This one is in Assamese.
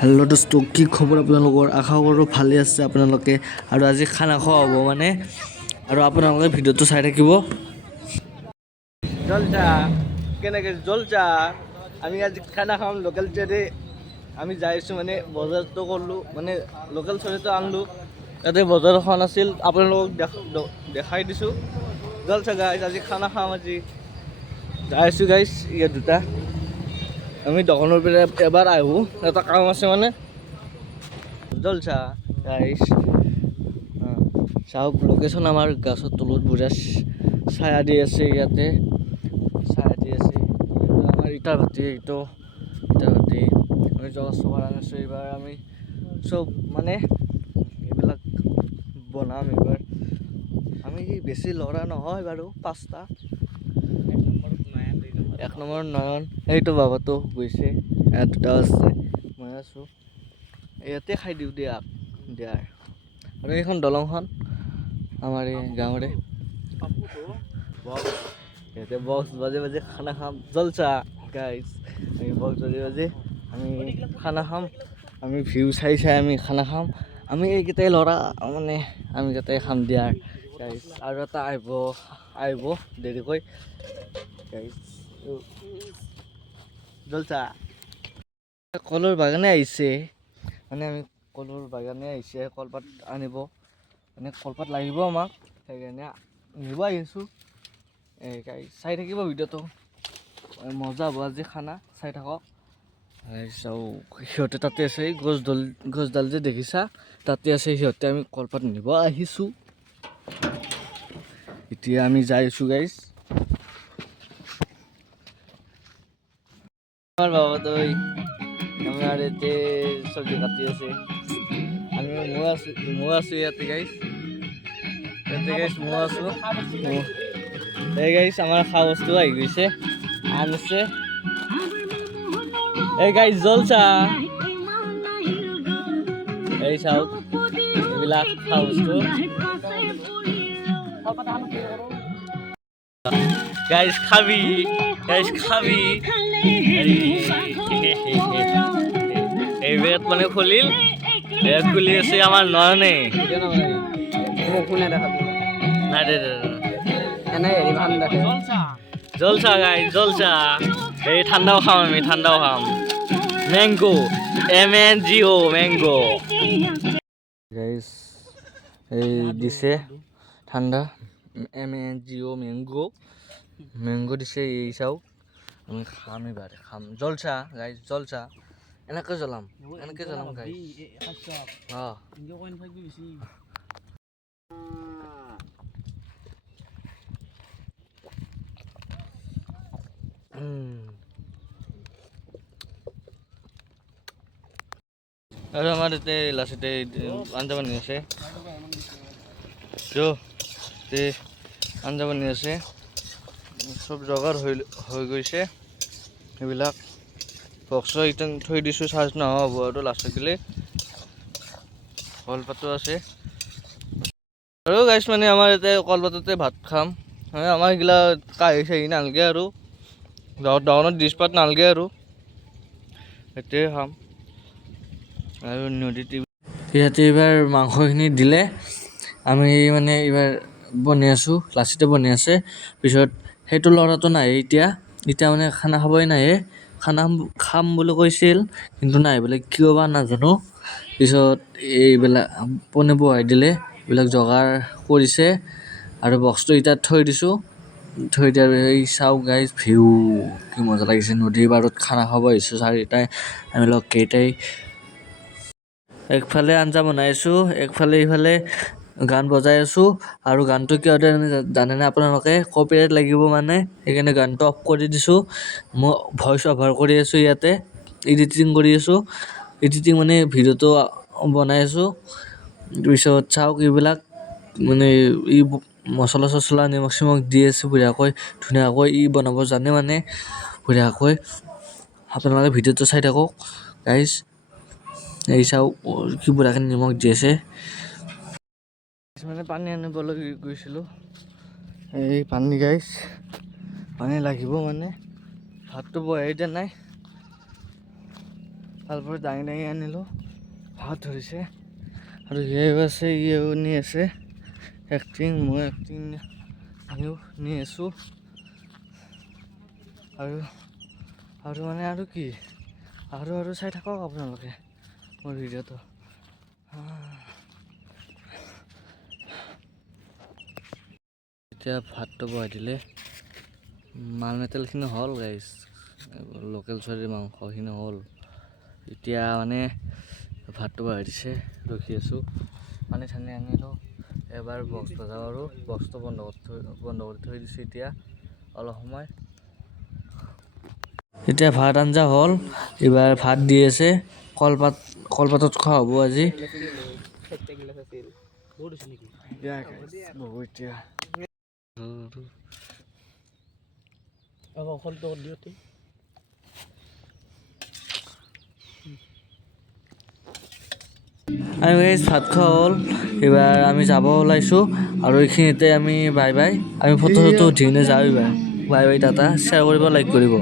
হেল্ল' দোস্ত, কি খবৰ আপোনালোকৰ? আশা কৰোঁ ভালে আছে আপোনালোকে। আৰু আজি খানা খোৱা হ'ব মানে, আৰু আপোনালোকে ভিডিঅ'টো চাই থাকিব। জলচা কেনেকৈ জলচা আমি আজি খানা খাম লোকেল চেৰি। আমি যাই আছোঁ মানে বজাৰটো কৰিলোঁ, মানে লোকেল চৰিটো আনিলোঁ। ইয়াতে বজাৰ এখন আছিল, আপোনালোকক দেখাই দিছোঁ। জলচা গাইছ, আজি খানা খাম। আজি যাই আছোঁ গাইছ, ইয়াত দুটা আমি দোকানৰ পৰা এবাৰ আহোঁ, এটা কাম আছে মানে। জলচা গাইছ, চাওক লোকেশ্যন আমাৰ গাছৰ তলত বুঢ়া ছায়া দি আছে। ইয়াতে ছায়া দি আছে, আমাৰ ইটাৰ ভাটি। এইটো ইটাৰ ভাটি আমি জগা চগাৰ আনিছোঁ। এইবাৰ আমি চব মানে এইবিলাক বনাম। এইবাৰ আমি বেছি ল'ৰা নহয় বাৰু, 5টা। এক নম্বৰ নয়ন, সেইটো বাবাটো গৈছে, ইয়াত দুটা আছে, মই আছোঁ। ইয়াতে খাই দিওঁ দিয়াৰ। আৰু এইখন দলংখন আমাৰ এই গাঁৱৰে। ইয়াতে বক্স বাজে বাজে খানা খাম। জলচা গাইজ, আমি বক্স বাজে বাজে আমি খানা খাম। আমি ভিউ চাই চাই আমি খানা খাম। আমি এইকেইটাই ল'ৰা মানে, আমি কেইটাই খাম দিয়াৰ গাইজ। আৰু এটা আহিব দেৰিকৈ গাইজ। জলচা কলৰ বাগানে আহিছে, মানে আমি কলৰ বাগানে আহিছে কলপাত আনিব, মানে কলপাত লাগিব আমাক, সেইকাৰণে নিব আহিছোঁ। গাইজ চাই থাকিব ভিডিঅ'টো, মজা হ'ব আজি খানা, চাই থাকক। সিহঁতে তাতে আছে, গছডাল যে দেখিছা, তাতে আছে সিহঁতে। আমি কলপাত নিব আহিছোঁ, এতিয়া আমি যাই আছোঁ গাইজ। আমার বাবা তো ওই আমার এতে সবজি কাটি আছে। আমি মো আছো ইয়াতে গাইছ, মো আছো। এই গাইছ আমার খাওয়া বস্তু আহি গৈছে, আনছে। এই গাইছ জলচা, এই চাওক এইবিলাক খাওয়া বস্তু। গাইছ খাবি, গাইছ খাবি। এই বেগ মানে খুলিল, বেগ খুলি আছে আমার নয়নে। নাই দে জলসা গাইস, জলসা। এই ঠান্ডাও খাম, আমি ঠান্ডাও খাম। Mango, MNGO mango guys. এই দিছে ঠান্ডা, MNGO ম্যাঙ্গো, ম্যাঙ্গো দিছে। এই চাও আমি খাম, এবার খাম। জলসা গাইস, জলসা। এনেকে জ্বলাম গাইস। আৰু আমাৰ ইয়াতে লাষ্টতে আঞ্জা বনি আছে, আঞ্জা বনি আছে। চব জগাৰ হৈ গৈছে। এইবিলাক বক্স এতিয়া থৈ দিছোঁ, চাৰ্জ নহ'ব আৰু লাষ্টত দিলে। কলপাতো আছে আৰু গাইছ, মানে আমাৰ ইয়াতে কলপাততে ভাত খাম। আমাৰ এইগিলা কাঁহী চাহী নালগে আৰু, দোকানত ডিছপাত নালগে আৰু, সেইটোৱে খাম। আৰু নদীত ইয়াতে এইবাৰ মাংসখিনি দিলে, আমি মানে এইবাৰ বনাই আছোঁ, লাচিতে বনাই আছে। পিছত সেইটো ল'ৰাটো নাহে এতিয়া মানে খানা খাবই নাহে। খানা খাম বুলি কৈছিল, কিন্তু নাহে বোলে, কিয় বা নাজানো। পিছত এইবিলাক পোনে বহাই দিলে, এইবিলাক যোগাৰ কৰিছে। আৰু বক্সটো এতিয়া থৈ দিছোঁ, থৈ দিয়াৰ এই চাওক গাইজ, ভিউ কি মজা লাগিছে। নদীৰ পাৰত খানা খাব আহিছোঁ চাৰিটাই, আমি লগ কেইটাই। একফালে আঞ্জা বনাই আছোঁ, এইফালে গান বজাই আছোঁ। আৰু গানটো কিয় জানেনে আপোনালোকে? কপিৰাইট লাগিব মানে, সেইকাৰণে গানটো অফ কৰি দিছোঁ। মই ভইচ অভাৰ কৰি আছোঁ, ইয়াতে এডিটিং কৰি আছোঁ। এডিটিং মানে ভিডিঅ'টো বনাই আছোঁ। পিছত চাওক এইবিলাক, মানে মচলা চচলা নিমখ চিমখ দি আছে বঢ়িয়াকৈ, ধুনীয়াকৈ বনাব জানে মানে বঢ়িয়াকৈ। আপোনালোকে ভিডিঅ'টো চাই থাকক গাইজ। এই চাওক কি বঢ়িয়াকৈ নিমখ দি আছে। মানে পানী আনিবলৈ গৈছিলোঁ, এই পানী গাইজ, পানী লাগিব মানে। ভাতটো বহাই দিয়া নাই, শালবোৰ দাঙি দাঙি আনিলোঁ, ভাত ধৰিছে আৰু ইয়েও আছে, ইয়েও নি আছে এক্টিং, মই এক্টিং আমিও নি আছোঁ আৰু মানে আৰু কি আৰু চাই থাকক আপোনালোকে মোৰ ভিডিঅ'টো। এতিয়া ভাতটো বহাই দিলে, মাল মেটেলখিনি হ'ল গাইছ, লোকেল চৰাইৰ মাংসখিনি হ'ল। এতিয়া মানে ভাতটো বহাই দিছে, ৰখি আছোঁ। পানী চানী আনিলোঁ, এবাৰ বক্স বজাওঁ আৰু বক্সটো বন্ধ কৰি থৈ দিছোঁ এতিয়া অলপ সময়। এতিয়া ভাত আঞ্জা হ'ল, এইবাৰ ভাত দি আছে, কলপাতত খোৱা হ'ব আজি। এতিয়া আমি গাইজ ভাত খোৱা হ'ল, এইবাৰ আমি যাব ওলাইছোঁ আৰু এইখিনিতে আমি বাই বাই। আমি ফটো চটো উঠি কিনে যাওঁ এইবাৰ। বাই বাই টাটা, শ্বেয়াৰ কৰিব, লাইক কৰিব।